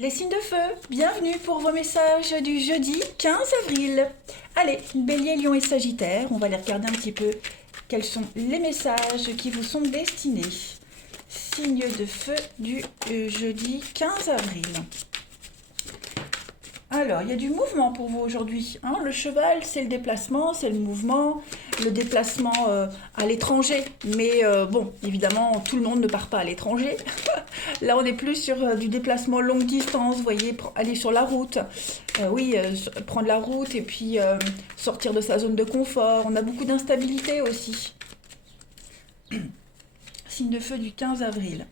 Les signes de feu, bienvenue pour vos messages du jeudi 15 avril. Allez, Bélier, Lion et Sagittaire, on va les regarder un petit peu. Quels sont les messages qui vous sont destinés? Signe de feu du jeudi 15 avril. Alors, il y a du mouvement pour vous aujourd'hui, hein. Le cheval, c'est le déplacement, c'est le mouvement, le déplacement à l'étranger. Mais bon, évidemment, tout le monde ne part pas à l'étranger. Là, on est plus sur du déplacement longue distance, vous voyez, aller sur la route. Oui, prendre la route et puis sortir de sa zone de confort. On a beaucoup d'instabilité aussi. Signe de feu du 15 avril.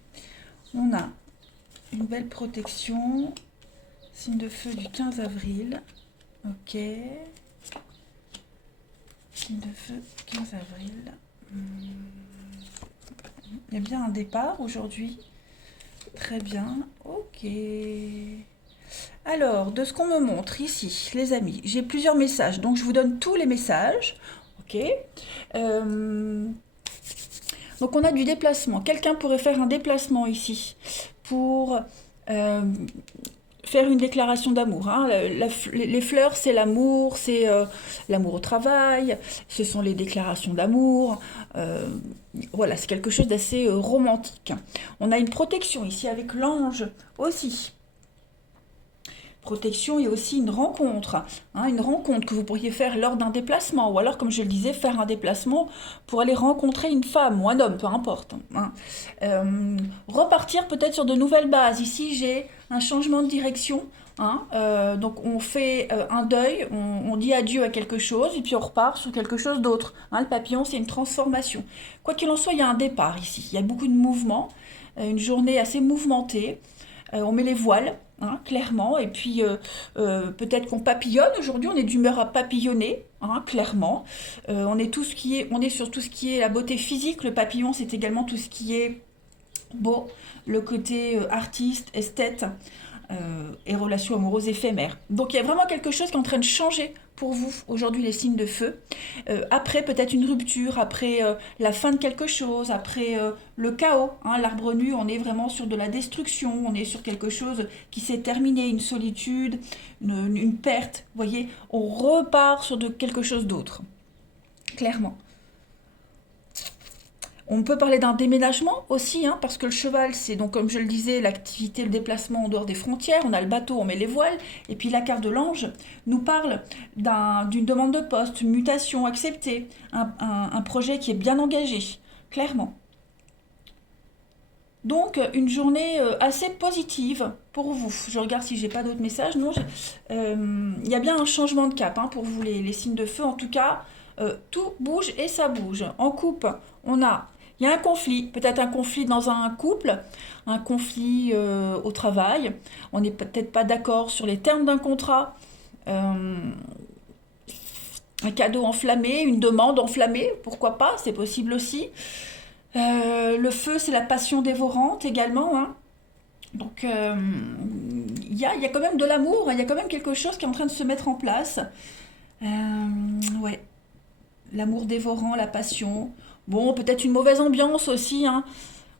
On a une belle protection. Signe de feu du 15 avril. Ok. Signe de feu 15 avril. Il y a bien un départ aujourd'hui. Très bien. Ok. Alors, de ce qu'on me montre ici, les amis, j'ai plusieurs messages. Donc, je vous donne tous les messages. Ok. Donc, on a du déplacement. Quelqu'un pourrait faire un déplacement ici pour faire une déclaration d'amour, hein. Les fleurs, c'est l'amour, c'est l'amour au travail, ce sont les déclarations d'amour. Voilà, c'est quelque chose d'assez romantique. On a une protection ici avec l'ange aussi. Protection et aussi une rencontre, hein, une rencontre que vous pourriez faire lors d'un déplacement, ou alors, comme je le disais, faire un déplacement pour aller rencontrer une femme ou un homme, peu importe, hein. Repartir peut-être sur de nouvelles bases. Ici, j'ai un changement de direction, hein. Donc, on fait un deuil, on dit adieu à quelque chose, et puis on repart sur quelque chose d'autre, hein. Le papillon, c'est une transformation. Quoi qu'il en soit, il y a un départ ici. Il y a beaucoup de mouvements, une journée assez mouvementée. On met les voiles, hein, clairement, et puis peut-être qu'on papillonne. Aujourd'hui, on est d'humeur à papillonner, hein, clairement. On est sur tout ce qui est la beauté physique. Le papillon, c'est également tout ce qui est beau, le côté artiste, esthète, et relations amoureuses éphémères. Donc il y a vraiment quelque chose qui est en train de changer pour vous aujourd'hui, les signes de feu. Après peut-être une rupture, après la fin de quelque chose, après le chaos, hein. L'arbre nu, on est vraiment sur de la destruction, on est sur quelque chose qui s'est terminé, une solitude, une perte. Vous voyez, on repart sur de quelque chose d'autre, clairement. On peut parler d'un déménagement aussi, hein, parce que le cheval, c'est donc, comme je le disais, l'activité, le déplacement en dehors des frontières. On a le bateau, on met les voiles. Et puis la carte de l'ange nous parle d'une demande de poste, une mutation acceptée, un projet qui est bien engagé, clairement. Donc, une journée assez positive pour vous. Je regarde si j'ai pas d'autres messages. Non, il y a bien un changement de cap, hein, pour vous, les signes de feu. En tout cas, tout bouge et ça bouge. En couple, il y a un conflit, peut-être un conflit dans un couple, un conflit au travail. On n'est peut-être pas d'accord sur les termes d'un contrat. Euh, un cadeau enflammé, une demande enflammée, pourquoi pas, c'est possible aussi. Le feu, c'est la passion dévorante également, hein. Donc, il y a quand même de l'amour, hein. Il y a quand même quelque chose qui est en train de se mettre en place. Ouais, l'amour dévorant, la passion. Bon, peut-être une mauvaise ambiance aussi, hein.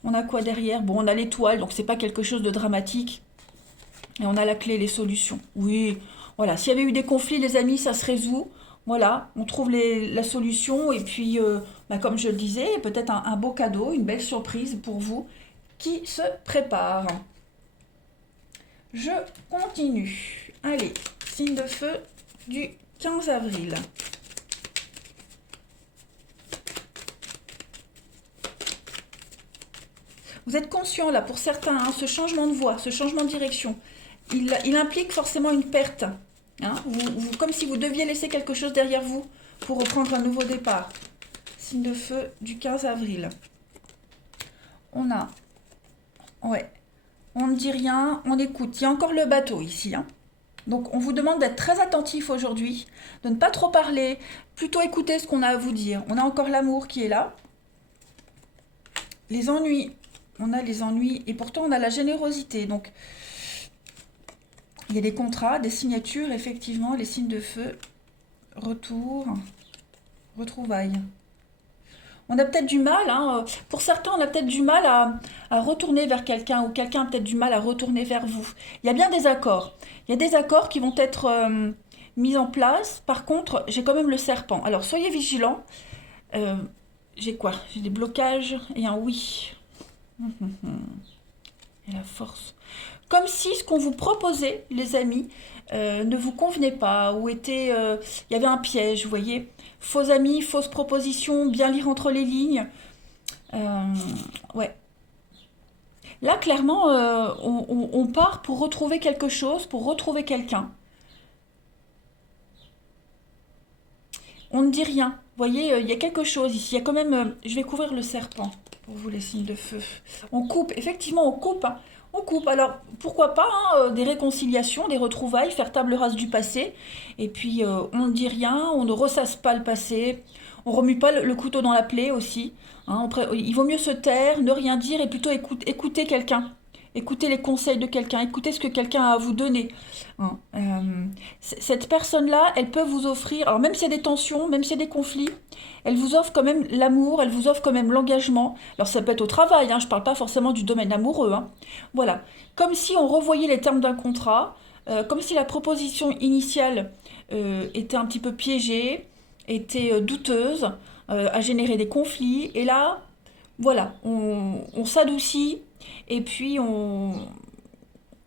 On a quoi derrière? Bon, on a l'étoile, donc c'est pas quelque chose de dramatique. Et on a la clé, les solutions. Oui, voilà. S'il y avait eu des conflits, les amis, ça se résout. Voilà, on trouve la solution. Et puis, bah, comme je le disais, peut-être un beau cadeau, une belle surprise pour vous qui se prépare. Je continue. Allez, signe de feu du 15 avril. Vous êtes conscient là, pour certains, hein, ce changement de voie, ce changement de direction, il implique forcément une perte, hein. Comme si vous deviez laisser quelque chose derrière vous pour reprendre un nouveau départ. Signe de feu du 15 avril. On a, ouais, on ne dit rien, on écoute. Il y a encore le bateau ici, hein. Donc on vous demande d'être très attentif aujourd'hui, de ne pas trop parler, plutôt écouter ce qu'on a à vous dire. On a encore l'amour qui est là. Les ennuis, on a les ennuis et pourtant on a la générosité. Donc il y a des contrats, des signatures, effectivement, les signes de feu, retour, retrouvailles. On a peut-être du mal, hein, pour certains, on a peut-être du mal à retourner vers quelqu'un, ou quelqu'un a peut-être du mal à retourner vers vous. Il y a bien des accords. Il y a des accords qui vont être mis en place. Par contre, j'ai quand même le serpent. Alors, soyez vigilants. Euh, j'ai quoi? J'ai des blocages et un oui. Et la force. Comme si ce qu'on vous proposait, les amis, ne vous convenait pas, ou était, il y avait un piège, vous voyez. Faux amis, fausses propositions, bien lire entre les lignes. Euh, ouais. Là, clairement, on part pour retrouver quelque chose, pour retrouver quelqu'un. On ne dit rien. Vous voyez, il y a quelque chose ici. Il y a quand même. Je vais couvrir le serpent pour vous, les signes de feu. On coupe, effectivement, on coupe, hein. On coupe. Alors, pourquoi pas, hein, des réconciliations, des retrouvailles, faire table rase du passé. Et puis, on ne dit rien, on ne ressasse pas le passé. On remue pas le couteau dans la plaie aussi, hein. Il vaut mieux se taire, ne rien dire et plutôt écouter quelqu'un. Écoutez les conseils de quelqu'un, écoutez ce que quelqu'un a à vous donner, hein. Cette personne-là, elle peut vous offrir, alors même s'il y a des tensions, même s'il y a des conflits, elle vous offre quand même l'amour, elle vous offre quand même l'engagement. Alors ça peut être au travail, hein, je ne parle pas forcément du domaine amoureux, hein. Voilà, comme si on revoyait les termes d'un contrat, comme si la proposition initiale était un petit peu piégée, était douteuse, a généré des conflits, et là, voilà, on s'adoucit et puis on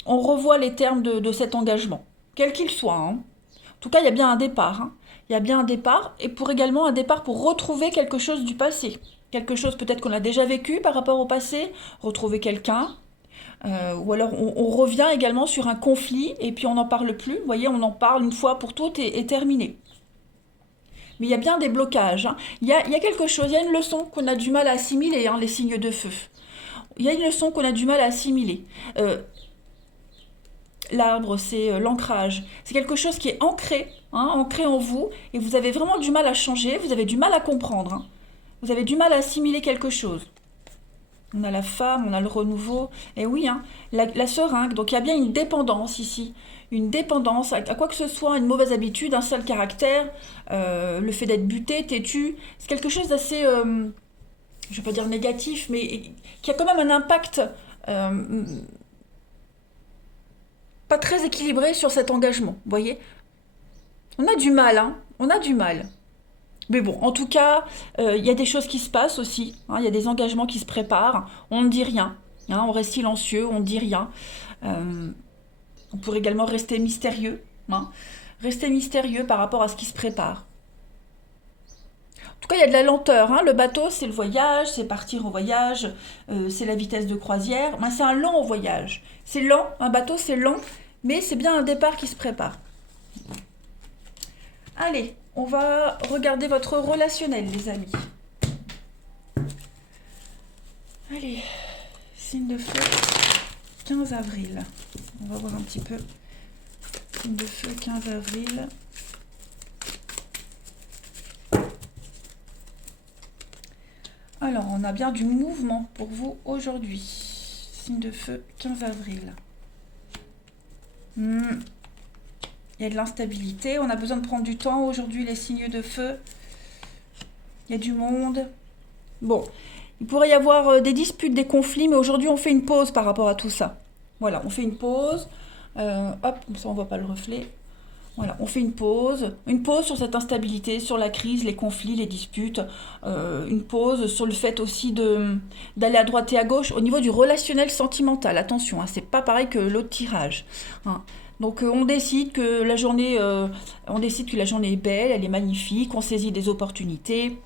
revoit les termes de cet engagement, quel qu'il soit, hein. En tout cas, il y a bien un départ, hein. Il y a bien un départ, et pour également un départ pour retrouver quelque chose du passé. Quelque chose peut-être qu'on a déjà vécu par rapport au passé, retrouver quelqu'un, ou alors on revient également sur un conflit, et puis on n'en parle plus. Vous voyez, on en parle une fois pour toutes et terminé. Mais il y a bien des blocages, hein. Il y a quelque chose, il y a une leçon qu'on a du mal à assimiler, hein, les signes de feu. Il y a une leçon qu'on a du mal à assimiler. L'arbre, c'est l'ancrage. C'est quelque chose qui est ancré, hein, ancré en vous, et vous avez vraiment du mal à changer, vous avez du mal à comprendre, hein. Vous avez du mal à assimiler quelque chose. On a la femme, on a le renouveau, et oui, hein, la seringue. Donc il y a bien une dépendance ici, une dépendance à quoi que ce soit, une mauvaise habitude, un sale caractère, le fait d'être buté, têtu. C'est quelque chose d'assez, je ne vais pas dire négatif, mais qui a quand même un impact euh, pas très équilibré sur cet engagement. Vous voyez, on a du mal, hein, on a du mal. Mais bon, en tout cas, il y a des choses qui se passent aussi, hein, il y a des engagements qui se préparent. On ne dit rien, hein, on reste silencieux, on ne dit rien. Euh, on pourrait également rester mystérieux, hein, rester mystérieux par rapport à ce qui se prépare. En tout cas, il y a de la lenteur, hein. Le bateau, c'est le voyage, c'est partir au voyage, c'est la vitesse de croisière. Ben, c'est un long voyage. C'est lent, un bateau, c'est lent, mais c'est bien un départ qui se prépare. Allez, on va regarder votre relationnel, les amis. Allez, signe de feu, 15 avril. On va voir un petit peu. Signe de feu, 15 avril. Alors, on a bien du mouvement pour vous aujourd'hui. Signe de feu, 15 avril. Il y a de l'instabilité. On a besoin de prendre du temps aujourd'hui, les signes de feu. Il y a du monde. Bon, il pourrait y avoir des disputes, des conflits, mais aujourd'hui, on fait une pause par rapport à tout ça. Voilà, on fait une pause. Hop, comme ça, on ne voit pas le reflet. Voilà, on fait une pause sur cette instabilité, sur la crise, les conflits, les disputes, une pause sur le fait aussi d'aller à droite et à gauche au niveau du relationnel sentimental. Attention, hein, c'est pas pareil que l'autre tirage, hein. Donc on décide que la journée est belle, elle est magnifique, on saisit des opportunités.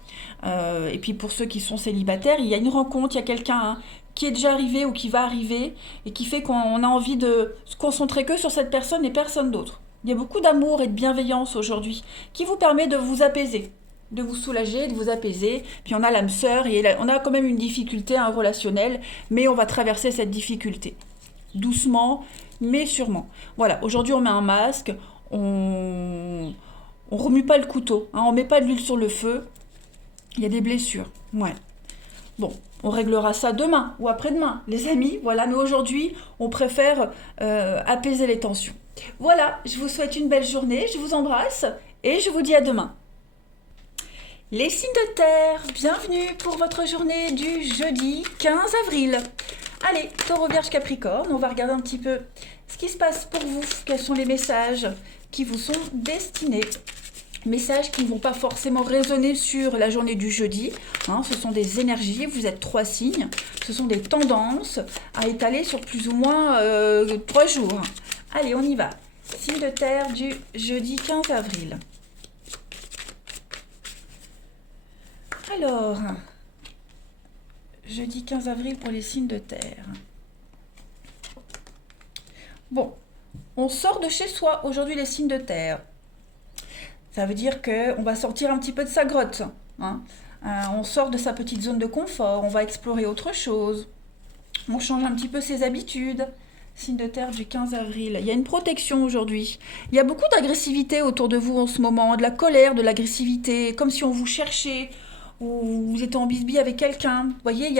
Et puis pour ceux qui sont célibataires, il y a une rencontre, il y a quelqu'un, hein, qui est déjà arrivé ou qui va arriver et qui fait qu'on a envie de se concentrer que sur cette personne et personne d'autre. Il y a beaucoup d'amour et de bienveillance aujourd'hui qui vous permet de vous apaiser, de vous soulager, de vous apaiser. Puis on a l'âme sœur et on a quand même une difficulté, un relationnel, mais on va traverser cette difficulté. Doucement, mais sûrement. Voilà, aujourd'hui on met un masque, on remue pas le couteau, hein, on met pas de l'huile sur le feu. Il y a des blessures, ouais. Bon, on réglera ça demain ou après-demain, les amis, voilà. Mais aujourd'hui, on préfère apaiser les tensions. Voilà, je vous souhaite une belle journée, je vous embrasse et je vous dis à demain. Les signes de terre, bienvenue pour votre journée du jeudi 15 avril. Allez, Taureau, Vierge, Capricorne, on va regarder un petit peu ce qui se passe pour vous. Quels sont les messages qui vous sont destinés? Messages qui ne vont pas forcément résonner sur la journée du jeudi. Ce sont des énergies, vous êtes 3 signes. Ce sont des tendances à étaler sur plus ou moins 3 jours. Allez, on y va. Signe de terre du jeudi 15 avril. Alors, jeudi 15 avril pour les signes de terre. Bon, on sort de chez soi aujourd'hui les signes de terre. Ça veut dire qu'on va sortir un petit peu de sa grotte. On sort de sa petite zone de confort, on va explorer autre chose. On change un petit peu ses habitudes. Signe de terre du 15 avril. Il y a une protection aujourd'hui. Il y a beaucoup d'agressivité autour de vous en ce moment, de la colère, de l'agressivité, comme si on vous cherchait, ou vous étiez en bisbille avec quelqu'un. Vous voyez, il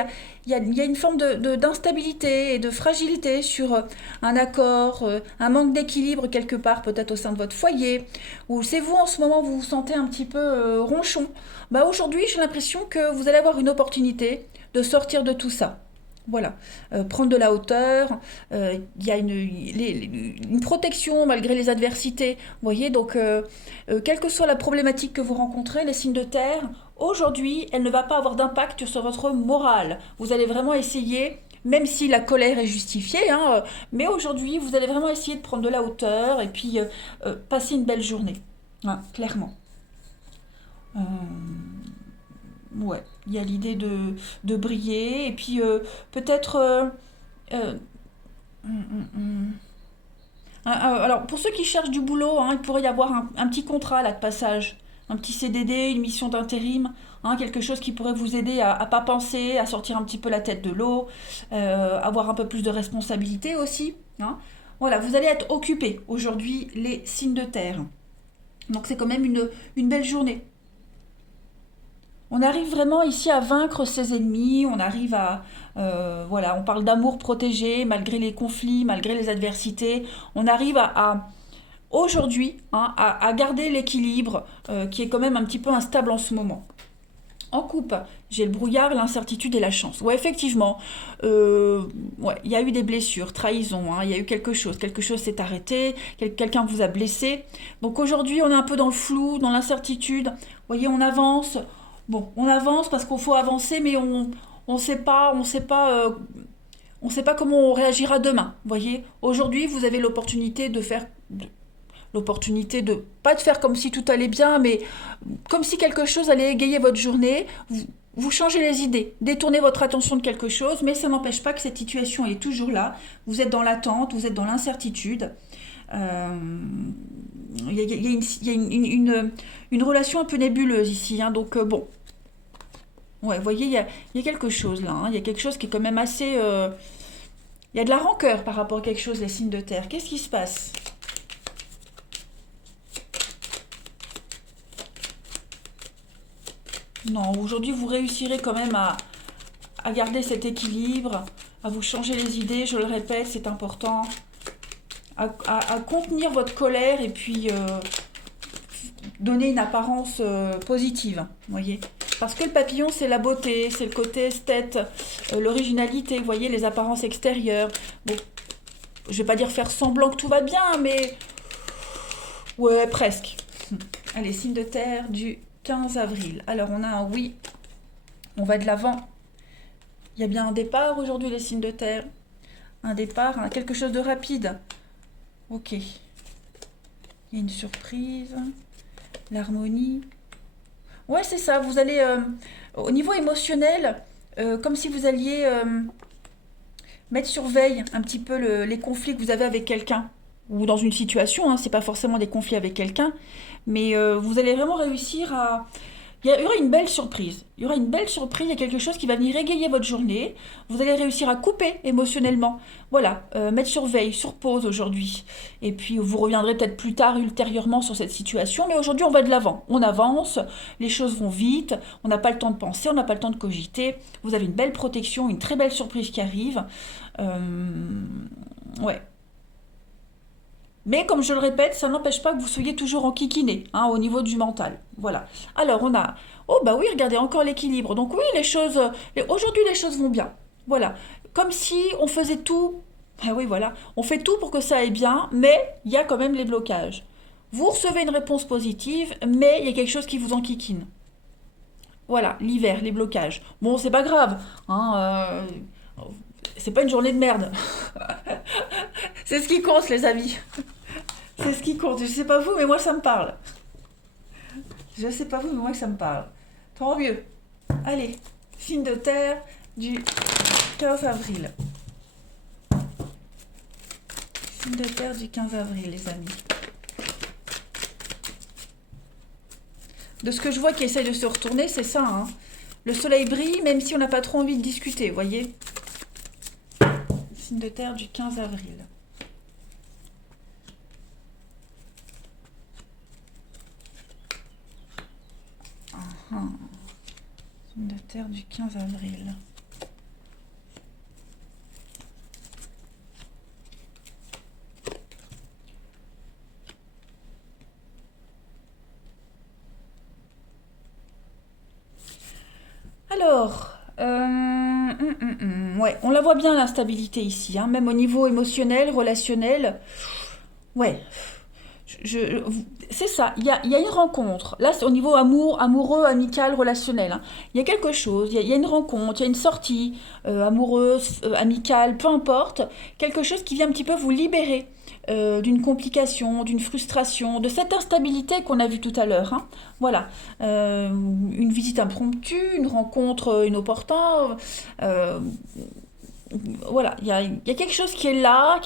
y a une forme d'instabilité et de fragilité sur un accord, un manque d'équilibre quelque part, peut-être au sein de votre foyer, ou c'est vous en ce moment, vous vous sentez un petit peu ronchon. Aujourd'hui, j'ai l'impression que vous allez avoir une opportunité de sortir de tout ça. Voilà, prendre de la hauteur, il y a une protection malgré les adversités. Vous voyez, donc, quelle que soit la problématique que vous rencontrez, les signes de terre, aujourd'hui, elle ne va pas avoir d'impact sur votre morale. Vous allez vraiment essayer, même si la colère est justifiée, mais aujourd'hui, vous allez vraiment essayer de prendre de la hauteur et puis passer une belle journée, clairement. Ouais, il y a l'idée de briller, et puis peut-être... euh, hum, hum, hum. Alors, pour ceux qui cherchent du boulot, il pourrait y avoir un petit contrat là de passage, un petit CDD, une mission d'intérim, quelque chose qui pourrait vous aider à pas penser, à sortir un petit peu la tête de l'eau, avoir un peu plus de responsabilité aussi. Voilà, vous allez être occupés aujourd'hui, les signes de terre. Donc c'est quand même une belle journée. On arrive vraiment ici à vaincre ses ennemis, on arrive à... voilà, on parle d'amour protégé, malgré les conflits, malgré les adversités. On arrive aujourd'hui, à garder l'équilibre qui est quand même un petit peu instable en ce moment. En coupe, j'ai le brouillard, l'incertitude et la chance. Ouais, effectivement, il y a eu des blessures, trahison, il y a eu quelque chose s'est arrêté, quelqu'un vous a blessé. Donc aujourd'hui, on est un peu dans le flou, dans l'incertitude. Vous voyez, on avance. Bon, on avance parce qu'il faut avancer, mais on sait pas, on sait pas comment on réagira demain. Vous voyez, aujourd'hui, vous avez l'opportunité pas de faire comme si tout allait bien, mais comme si quelque chose allait égayer votre journée. Vous changez les idées, détournez votre attention de quelque chose, mais ça n'empêche pas que cette situation est toujours là. Vous êtes dans l'attente, vous êtes dans l'incertitude. Il y a une relation un peu nébuleuse ici, donc bon. Ouais, vous voyez, il y a quelque chose là, il y a quelque chose qui est quand même assez... il y a de la rancœur par rapport à quelque chose, les signes de terre. Qu'est-ce qui se passe? Non, aujourd'hui vous réussirez quand même à garder cet équilibre, à vous changer les idées, je le répète, c'est important, à contenir votre colère et puis donner une apparence positive, vous voyez. Parce que le papillon, c'est la beauté, c'est le côté esthète, l'originalité, vous voyez, les apparences extérieures. Bon, je vais pas dire faire semblant que tout va bien, mais... Ouais, presque. Allez, signe de terre du 15 avril. Alors, on a un oui, on va de l'avant. Il y a bien un départ aujourd'hui, les signes de terre. Un départ, quelque chose de rapide. Ok. Il y a une surprise. L'harmonie. Ouais, c'est ça. Vous allez, au niveau émotionnel, comme si vous alliez mettre sur veille un petit peu les conflits que vous avez avec quelqu'un. Ou dans une situation, c'est pas forcément des conflits avec quelqu'un. Mais vous allez vraiment réussir à... Il y aura une belle surprise. Il y aura une belle surprise, il y a quelque chose qui va venir égayer votre journée. Vous allez réussir à couper émotionnellement. Voilà, mettre sur veille, sur pause aujourd'hui. Et puis vous reviendrez peut-être plus tard, ultérieurement, sur cette situation. Mais aujourd'hui, on va de l'avant. On avance, les choses vont vite, on n'a pas le temps de penser, on n'a pas le temps de cogiter. Vous avez une belle protection, une très belle surprise qui arrive. Ouais. Mais comme je le répète, ça n'empêche pas que vous soyez toujours enquiquiné, au niveau du mental. Voilà. Alors, Oh bah oui, regardez, encore l'équilibre. Donc oui, aujourd'hui les choses vont bien. Voilà. Comme si on faisait tout. Ah oui, voilà. On fait tout pour que ça aille bien, mais il y a quand même les blocages. Vous recevez une réponse positive, mais il y a quelque chose qui vous enquiquine. Voilà, l'hiver, les blocages. Bon, c'est pas grave, hein, c'est pas une journée de merde. C'est ce qui compte, les amis. C'est ce qui compte. Je sais pas vous, mais moi ça me parle. Je sais pas vous, mais moi ça me parle. Tant mieux. Allez, signe de terre du 15 avril. Signe de terre du 15 avril, les amis. De ce que je vois qui essaye de se retourner, c'est ça, hein. Le soleil brille, même si on n'a pas trop envie de discuter, vous voyez. Signe de terre du 15 avril. Signe de terre du 15 avril. Alors, ouais, on la voit bien la stabilité ici, hein, même au niveau émotionnel, relationnel. Ouais, je- c'est ça. Il y a une rencontre. Là, c'est au niveau amoureux, amical, relationnel, hein. Il y a quelque chose. Il y a une rencontre. Il y a une sortie amoureuse, amicale, peu importe. Quelque chose qui vient un petit peu vous libérer d'une complication, d'une frustration, de cette instabilité qu'on a vue tout à l'heure, hein. Voilà. Une visite impromptue, une rencontre inopportune. euh, voilà. Il y a quelque chose qui est là,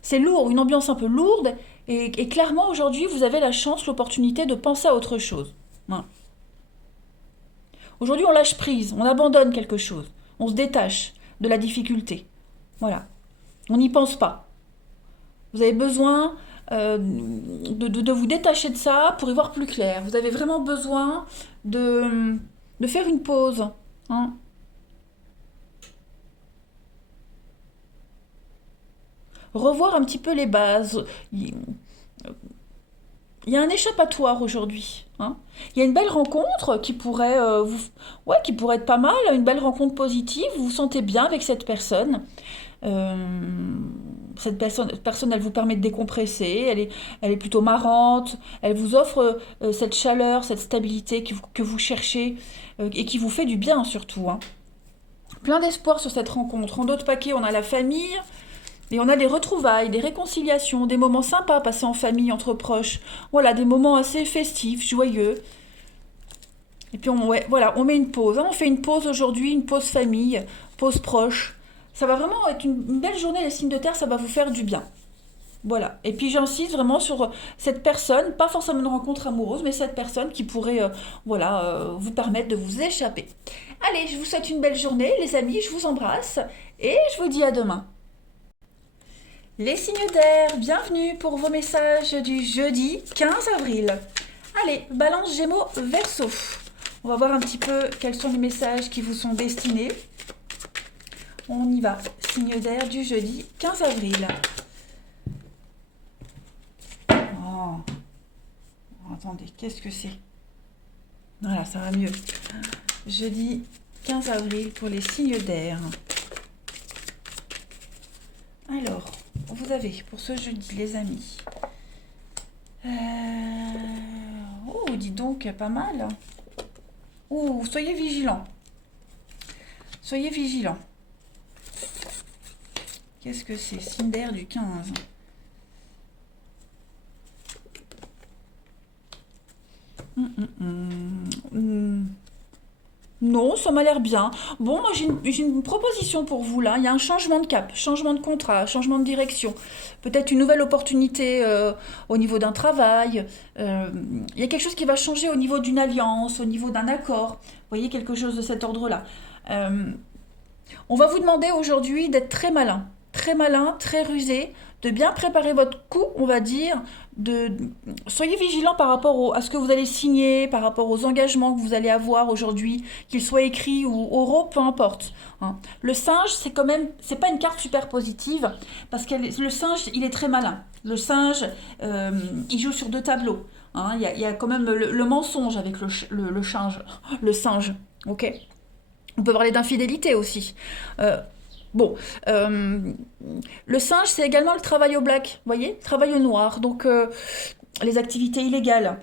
c'est lourd, une ambiance un peu lourde. Et clairement, aujourd'hui, vous avez la chance, l'opportunité de penser à autre chose. Voilà. Aujourd'hui, on lâche prise, on abandonne quelque chose, on se détache de la difficulté. Voilà. On n'y pense pas. Vous avez besoin de vous détacher de ça pour y voir plus clair. Vous avez vraiment besoin de faire une pause, hein. Revoir un petit peu les bases. Il y a un échappatoire aujourd'hui, hein. Il y a une belle rencontre qui pourrait, ouais, qui pourrait être pas mal, une belle rencontre positive. Vous vous sentez bien avec cette personne. Euh, cette personne, elle vous permet de décompresser. Elle est plutôt marrante. Elle vous offre cette chaleur, cette stabilité que vous cherchez et qui vous fait du bien surtout, hein. Plein d'espoir sur cette rencontre. En d'autres paquets, on a la famille. Et on a des retrouvailles, des réconciliations, des moments sympas passés en famille, entre proches. Voilà, des moments assez festifs, joyeux. Et puis, ouais, voilà, on met une pause, hein. On fait une pause aujourd'hui, une pause famille, pause proche. Ça va vraiment être une belle journée, les signes de terre, ça va vous faire du bien. Voilà. Et puis j'insiste vraiment sur cette personne, pas forcément une rencontre amoureuse, mais cette personne qui pourrait voilà, vous permettre de vous échapper. Allez, je vous souhaite une belle journée, les amis, je vous embrasse et je vous dis à demain. Les signes d'air, bienvenue pour vos messages du jeudi 15 avril. Allez, balance Gémeaux Verseau. On va voir un petit peu quels sont les messages qui vous sont destinés. On y va. Signe d'air du jeudi 15 avril. Oh, attendez, qu'est-ce que c'est? Voilà, ça va mieux. Jeudi 15 avril pour les signes d'air. Alors, vous avez pour ce jeudi, les amis. Oh, dis donc, pas mal. Oh, soyez vigilants. Soyez vigilants. Qu'est-ce que c'est? Signe d'air du 15. Non, ça m'a l'air bien. Bon, moi j'ai une proposition pour vous là. Il y a un changement de cap, changement de contrat, changement de direction. Peut-être une nouvelle opportunité au niveau d'un travail. Il y a quelque chose qui va changer au niveau d'une alliance, au niveau d'un accord. Vous voyez, quelque chose de cet ordre-là. Euh, on va vous demander aujourd'hui d'être très malin, très rusé, de bien préparer votre coup, on va dire, soyez vigilant par rapport à ce que vous allez signer, par rapport aux engagements que vous allez avoir aujourd'hui, qu'ils soient écrits ou oraux, peu importe, hein. Le singe, c'est quand même, c'est pas une carte super positive parce que le singe, il est très malin. Le singe, il joue sur deux tableaux, hein. Il y a quand même le mensonge avec le singe. Le singe, ok? On peut parler d'infidélité aussi. Euh, bon, le singe, c'est également le travail au black, vous voyez? Travail au noir, donc les activités illégales.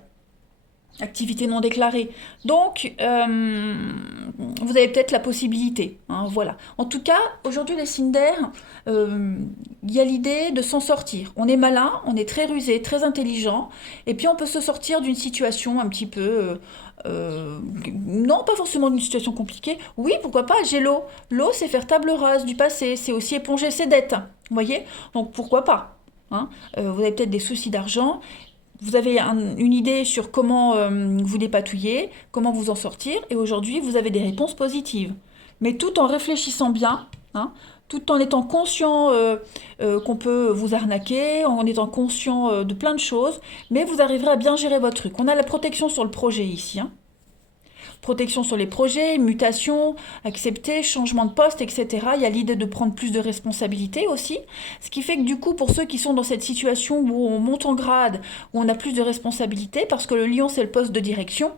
Activité non déclarée. Donc, vous avez peut-être la possibilité. Hein, voilà. En tout cas, aujourd'hui, les signes d'air, il y a l'idée de s'en sortir. On est malin, on est très rusé, très intelligent, et puis on peut se sortir d'une situation un petit peu... non, pas forcément d'une situation compliquée. Oui, pourquoi pas, j'ai l'eau. L'eau, c'est faire table rase du passé, c'est aussi éponger ses dettes. Vous voyez? Donc, pourquoi pas? Hein. Vous avez peut-être des soucis d'argent, vous avez une idée sur comment vous dépatouiller, comment vous en sortir, et aujourd'hui, vous avez des réponses positives. Mais tout en réfléchissant bien, hein, tout en étant conscient qu'on peut vous arnaquer, en étant conscient de plein de choses, mais vous arriverez à bien gérer votre truc. On a la protection sur le projet ici, hein. Protection sur les projets, mutation, accepter, changement de poste, etc. Il y a l'idée de prendre plus de responsabilités aussi. Ce qui fait que du coup, pour ceux qui sont dans cette situation où on monte en grade, où on a plus de responsabilités, parce que le lion, c'est le poste de direction,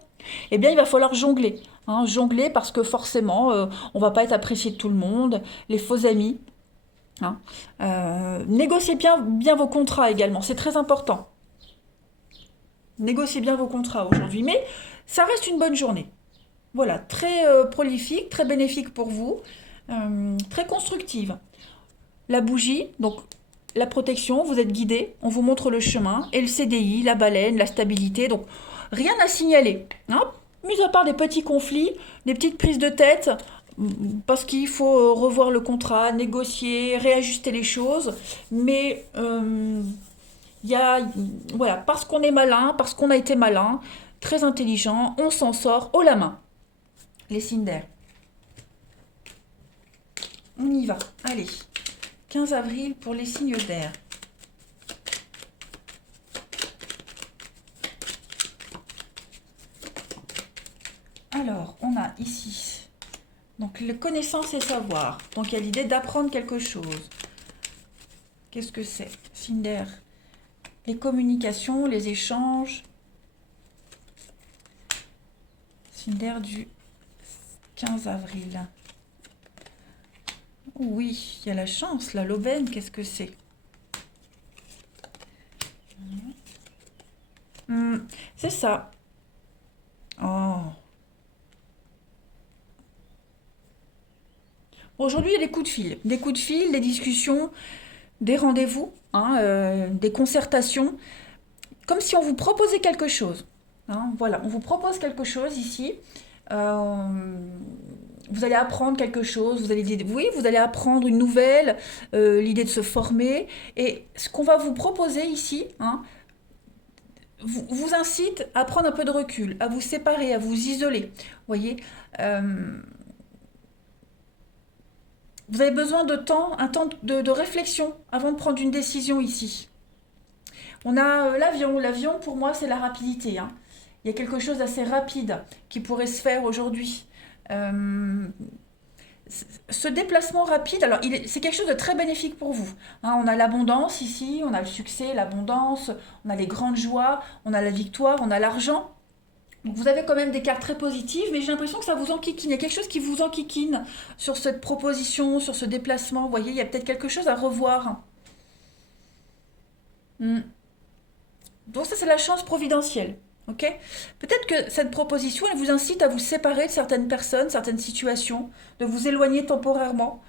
eh bien, il va falloir jongler. Hein, jongler parce que forcément, on va pas être apprécié de tout le monde, les faux amis. Hein. Négociez bien vos contrats également, c'est très important. Négociez bien vos contrats aujourd'hui, mais ça reste une bonne journée. Voilà, très prolifique, très bénéfique pour vous, très constructive. La bougie, donc la protection, vous êtes guidé, on vous montre le chemin, et le CDI, la baleine, la stabilité, donc rien à signaler. Hein, mis à part des petits conflits, des petites prises de tête, parce qu'il faut revoir le contrat, négocier, réajuster les choses, mais il y a, voilà, parce qu'on est malin, parce qu'on a été malin, très intelligent, on s'en sort haut la main. Les signes d'air. On y va. Allez. 15 avril pour les signes d'air. Alors, on a ici donc les connaissances et savoir. Donc, il y a l'idée d'apprendre quelque chose. Qu'est-ce que c'est? Signe d'air. Les communications, les échanges. Signe d'air du 15 avril. Oui, il y a la chance, la l'aubaine, qu'est-ce que c'est? C'est ça. Oh. Aujourd'hui, il y a des coups de fil. Des coups de fil, des discussions, des rendez-vous, hein, des concertations. Comme si on vous proposait quelque chose. Hein, voilà, on vous propose quelque chose ici. Euh, vous allez apprendre quelque chose, oui, vous allez apprendre une nouvelle, l'idée de se former. Et ce qu'on va vous proposer ici, hein, vous incite à prendre un peu de recul, à vous séparer, à vous isoler. Vous voyez, euh, vous avez besoin de temps, un temps de réflexion avant de prendre une décision ici. On a l'avion. L'avion, pour moi, c'est la rapidité. Hein. Il y a quelque chose d'assez rapide qui pourrait se faire aujourd'hui. Euh, Ce déplacement rapide, alors c'est quelque chose de très bénéfique pour vous. Hein, on a l'abondance ici, on a le succès, l'abondance, on a les grandes joies, on a la victoire, on a l'argent. Donc vous avez quand même des cartes très positives, mais j'ai l'impression que ça vous enquiquine. Il y a quelque chose qui vous enquiquine sur cette proposition, sur ce déplacement. Vous voyez, il y a peut-être quelque chose à revoir. Hmm. Donc ça, c'est la chance providentielle. Ok? Peut-être que cette proposition, elle vous incite à vous séparer de certaines personnes, certaines situations, de vous éloigner temporairement.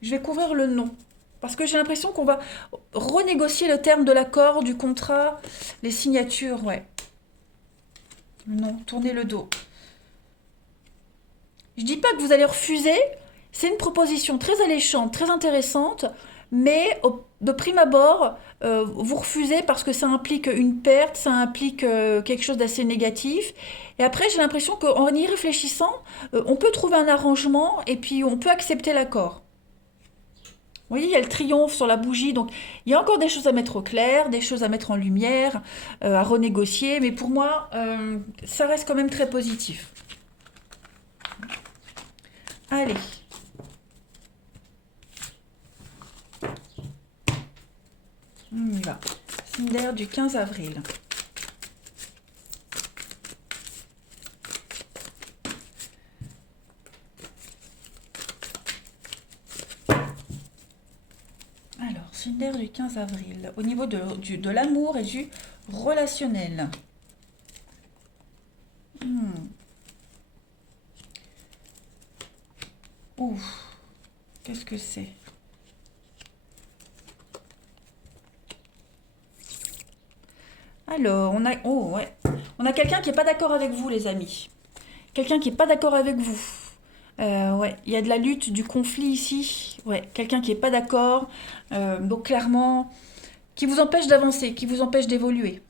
Je vais couvrir le nom. Parce que j'ai l'impression qu'on va renégocier le terme de l'accord, du contrat, les signatures, ouais. Non, tournez le dos. Je dis pas que vous allez refuser, c'est une proposition très alléchante, très intéressante, mais de prime abord, vous refusez parce que ça implique une perte, ça implique quelque chose d'assez négatif. Et après, j'ai l'impression qu'en y réfléchissant, on peut trouver un arrangement et puis on peut accepter l'accord. Vous voyez, il y a le triomphe sur la bougie, donc il y a encore des choses à mettre au clair, des choses à mettre en lumière, à renégocier, mais pour moi, ça reste quand même très positif. Allez. On y va. Signe d'air du 15 avril. du 15 avril, au niveau de l'amour et du relationnel. Ouf, qu'est-ce que c'est? Alors, oh ouais, on a quelqu'un qui n'est pas d'accord avec vous, les amis. Quelqu'un qui n'est pas d'accord avec vous. Ouais, il y a de la lutte, du conflit ici. Ouais, quelqu'un qui n'est pas d'accord. Donc clairement, qui vous empêche d'avancer, qui vous empêche d'évoluer.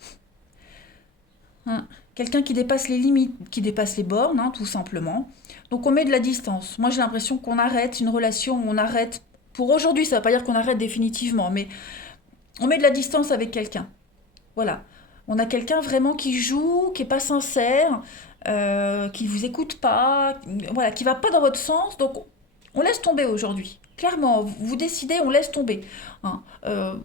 Hein. Quelqu'un qui dépasse les limites, qui dépasse les bornes, hein, tout simplement. Donc on met de la distance. Moi j'ai l'impression qu'on arrête une relation, on arrête. Pour aujourd'hui, ça ne veut pas dire qu'on arrête définitivement, mais on met de la distance avec quelqu'un. Voilà. On a quelqu'un vraiment qui joue, qui est pas sincère, qui vous écoute pas, voilà, qui va pas dans votre sens. Donc on laisse tomber aujourd'hui. Clairement, vous décidez, on laisse tomber. Hein.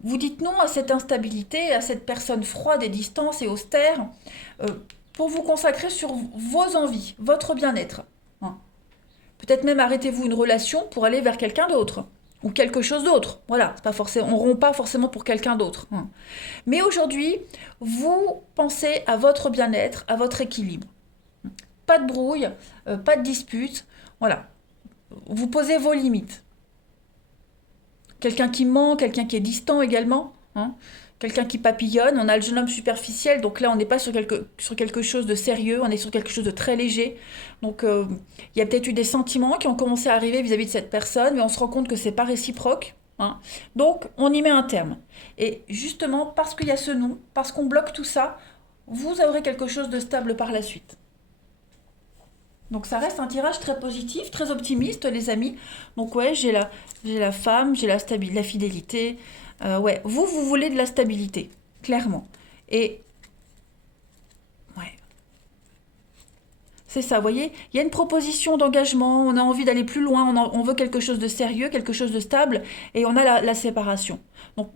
Vous dites non à cette instabilité, à cette personne froide et distante et austère, euh, pour vous consacrer sur vos envies, votre bien-être. Hein. Peut-être même arrêtez-vous une relation pour aller vers quelqu'un d'autre ou quelque chose d'autre. Voilà, c'est pas forcément, on rompt pas forcément pour quelqu'un d'autre. Hein. Mais aujourd'hui, vous pensez à votre bien-être, à votre équilibre. Pas de brouille, pas de dispute. Voilà, vous posez vos limites. Quelqu'un qui ment, quelqu'un qui est distant également. Hein. Quelqu'un qui papillonne. On a le jeune homme superficiel, donc là on n'est pas sur quelque chose de sérieux, on est sur quelque chose de très léger. Donc il y a peut-être eu des sentiments qui ont commencé à arriver vis-à-vis de cette personne, mais on se rend compte que c'est pas réciproque. Hein. Donc on y met un terme. Et justement parce qu'il y a ce non, parce qu'on bloque tout ça, vous aurez quelque chose de stable par la suite. Donc ça reste un tirage très positif, très optimiste, les amis. Donc ouais, j'ai la femme, j'ai la fidélité. Ouais, vous voulez de la stabilité, clairement. Et ouais, c'est ça, vous voyez, il y a une proposition d'engagement, on a envie d'aller plus loin, on veut quelque chose de sérieux, quelque chose de stable, et on a la séparation. Donc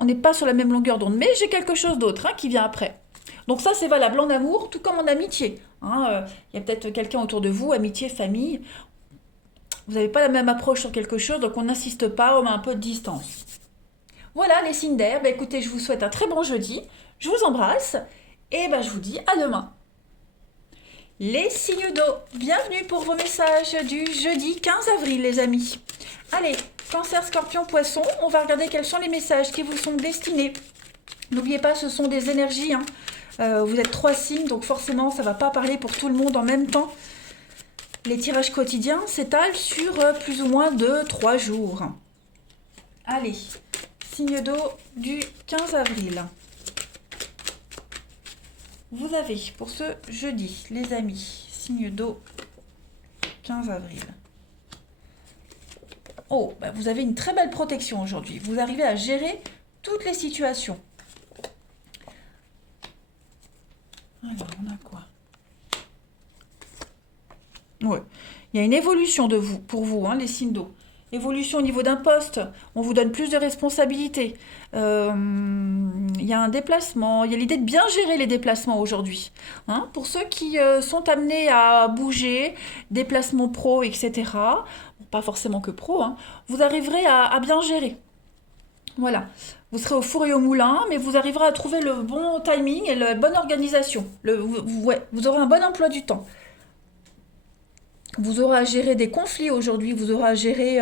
on n'est pas sur la même longueur d'onde, mais j'ai quelque chose d'autre hein, qui vient après. Donc ça, c'est valable en amour, tout comme en amitié. Hein, y a peut-être quelqu'un autour de vous, amitié, famille. Vous n'avez pas la même approche sur quelque chose, donc on n'insiste pas, on met un peu de distance. Voilà les signes d'air. Bah, écoutez, je vous souhaite un très bon jeudi. Je vous embrasse et bah, je vous dis à demain. Les signes d'eau, bienvenue pour vos messages du jeudi 15 avril, les amis. Allez, Cancer, Scorpion, Poisson, on va regarder quels sont les messages qui vous sont destinés. N'oubliez pas, ce sont des énergies. Hein. Vous êtes 3 signes, donc forcément, ça ne va pas parler pour tout le monde en même temps. Les tirages quotidiens s'étalent sur plus ou moins 2-3 jours. Allez, signe d'eau du 15 avril. Vous avez pour ce jeudi, les amis, signe d'eau 15 avril. Oh, bah vous avez une très belle protection aujourd'hui. Vous arrivez à gérer toutes les situations. Alors, on a quoi? Ouais. Il y a une évolution pour vous, hein, les signes d'eau. Évolution au niveau d'un poste, on vous donne plus de responsabilités. Il y a un déplacement, il y a l'idée de bien gérer les déplacements aujourd'hui. Hein, pour ceux qui sont amenés à bouger, déplacements pro, etc. Pas forcément que pro, hein, vous arriverez à bien gérer. Voilà. Vous serez au four et au moulin, mais vous arriverez à trouver le bon timing et la bonne organisation. Vous aurez un bon emploi du temps. Vous aurez à gérer des conflits aujourd'hui, vous aurez à gérer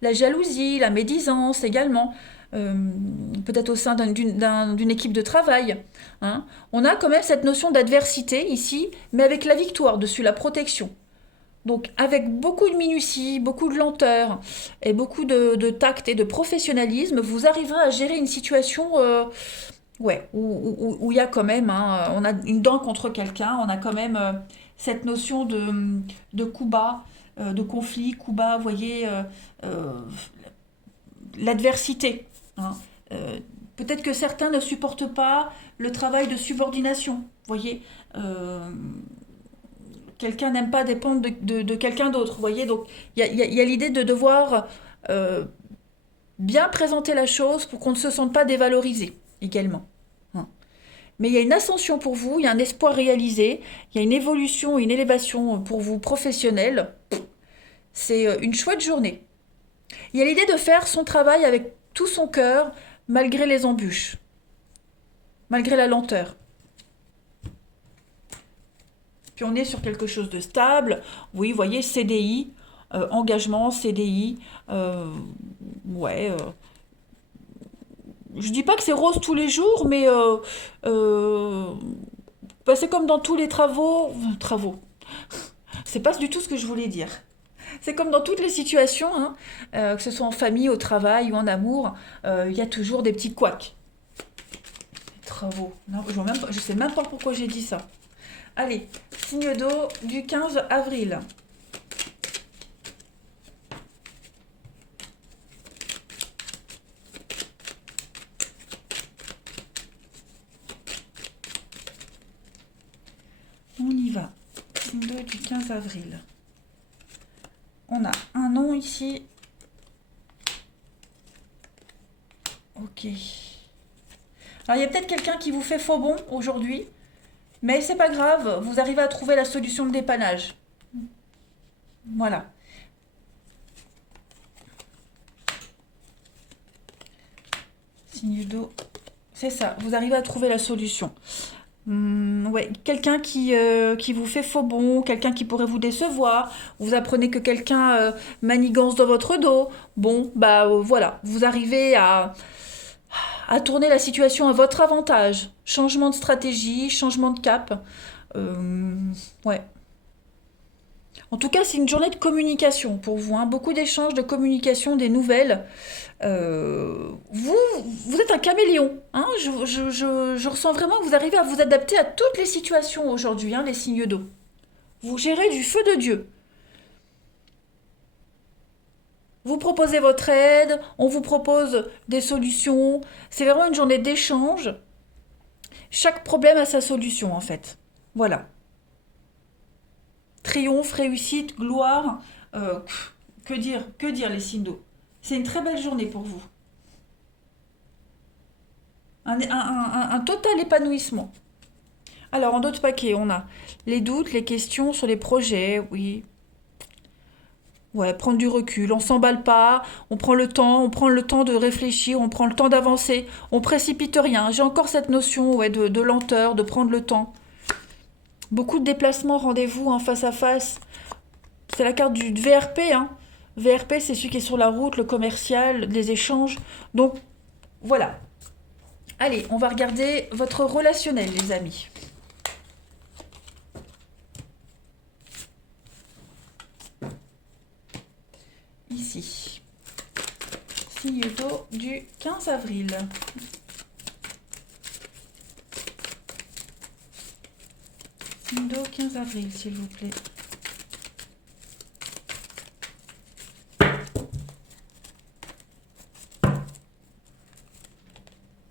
la jalousie, la médisance également, peut-être au sein d'une équipe de travail. Hein. On a quand même cette notion d'adversité ici, mais avec la victoire dessus, la protection. Donc avec beaucoup de minutie, beaucoup de lenteur et beaucoup de tact et de professionnalisme, vous arriverez à gérer une situation où il y a quand même, hein, on a une dent contre quelqu'un, on a quand même cette notion de coup bas, de conflit, coup bas, vous voyez, l'adversité. Hein. Peut-être que certains ne supportent pas le travail de subordination, vous voyez. Quelqu'un n'aime pas dépendre de quelqu'un d'autre, vous voyez. Donc il y a l'idée de devoir bien présenter la chose pour qu'on ne se sente pas dévalorisé également. Hein. Mais il y a une ascension pour vous, il y a un espoir réalisé, il y a une évolution, une élévation pour vous professionnelle. C'est une chouette journée. Il y a l'idée de faire son travail avec tout son cœur, malgré les embûches, malgré la lenteur. Puis on est sur quelque chose de stable. Oui, vous voyez, CDI, engagement, CDI. Ouais. Je dis pas que c'est rose tous les jours, mais euh, bah, c'est comme dans tous les travaux. Travaux. C'est pas du tout ce que je voulais dire. C'est comme dans toutes les situations, hein, que ce soit en famille, au travail ou en amour, il y a toujours des petits couacs. Travaux. Non, je sais même pas pourquoi j'ai dit ça. Allez, signe d'eau du 15 avril. On y va. Signe d'eau du 15 avril. On a un nom ici. Ok. Alors il y a peut-être quelqu'un qui vous fait faux bon aujourd'hui, mais c'est pas grave, vous arrivez à trouver la solution de dépannage. Voilà. Signe d'eau. C'est ça, vous arrivez à trouver la solution. Ouais, quelqu'un qui vous fait faux bon, quelqu'un qui pourrait vous décevoir, vous apprenez que quelqu'un manigance dans votre dos. Bon, bah voilà, vous arrivez à tourner la situation à votre avantage. Changement de stratégie, changement de cap. Euh, ouais. En tout cas, c'est une journée de communication pour vous, hein. Beaucoup d'échanges, de communication, des nouvelles. Vous, vous êtes un caméléon, hein. Je ressens vraiment que vous arrivez à vous adapter à toutes les situations aujourd'hui, hein, les signes d'eau. Vous gérez du feu de Dieu. Vous proposez votre aide, on vous propose des solutions. C'est vraiment une journée d'échange. Chaque problème a sa solution, en fait. Voilà. Triomphe, réussite, gloire. euh, que dire les signes d'eau. C'est une très belle journée pour vous. Un total épanouissement. Alors, en d'autres paquets, on a les doutes, les questions sur les projets, oui. Ouais, prendre du recul, on s'emballe pas, on prend le temps de réfléchir, on prend le temps d'avancer, on précipite rien. J'ai encore cette notion, ouais, de lenteur, de prendre le temps. Beaucoup de déplacements, rendez-vous en face à face. C'est la carte du VRP, hein. VRP, c'est celui qui est sur la route, le commercial, les échanges. Donc, voilà. Allez, on va regarder votre relationnel, les amis. Ici. Signe d'eau du 15 avril. Signe d'eau 15 avril, s'il vous plaît.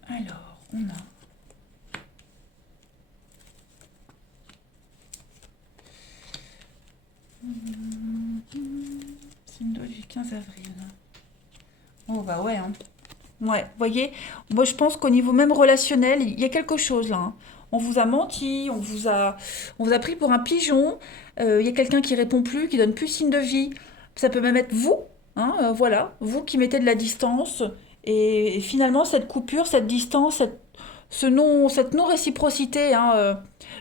Alors, on a signe d'eau du 15 avril. Oh bah ouais, hein. Ouais, vous voyez, moi je pense qu'au niveau même relationnel, il y a quelque chose là, hein. On vous a menti, on vous a pris pour un pigeon. Il y a quelqu'un qui répond plus, qui donne plus signe de vie. Ça peut même être vous, hein, voilà, vous qui mettez de la distance. Et finalement, cette coupure, cette distance, cette non-réciprocité, hein,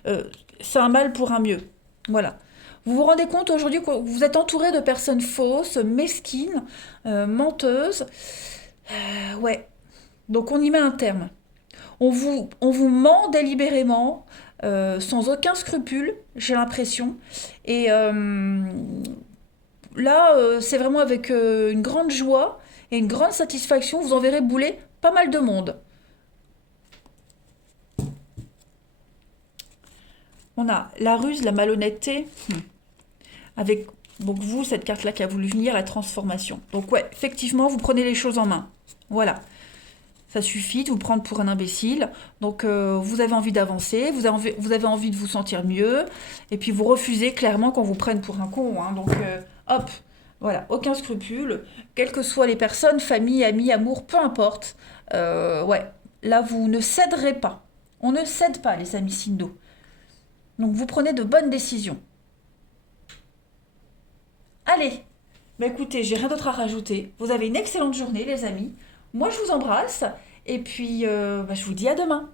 euh, c'est un mal pour un mieux. Voilà. Vous vous rendez compte aujourd'hui que vous êtes entouré de personnes fausses, mesquines, menteuses. Ouais, donc on y met un terme. On vous ment délibérément, sans aucun scrupule, j'ai l'impression. Et là, c'est vraiment avec une grande joie et une grande satisfaction, vous en verrez bouler pas mal de monde. On a la ruse, la malhonnêteté, avec donc vous, cette carte-là qui a voulu venir, la transformation. Donc ouais, effectivement, vous prenez les choses en main. Voilà. Ça suffit de vous prendre pour un imbécile. Donc vous avez envie d'avancer, vous avez envie de vous sentir mieux, et puis vous refusez clairement qu'on vous prenne pour un con, hein. Donc hop, voilà, aucun scrupule, quelles que soient les personnes, famille, amis, amour, peu importe. Ouais, là vous ne céderez pas. On ne cède pas, les amis Sindo. Donc vous prenez de bonnes décisions. Allez, bah écoutez, j'ai rien d'autre à rajouter. Vous avez une excellente journée, les amis. Moi, je vous embrasse. Et puis, je vous dis à demain.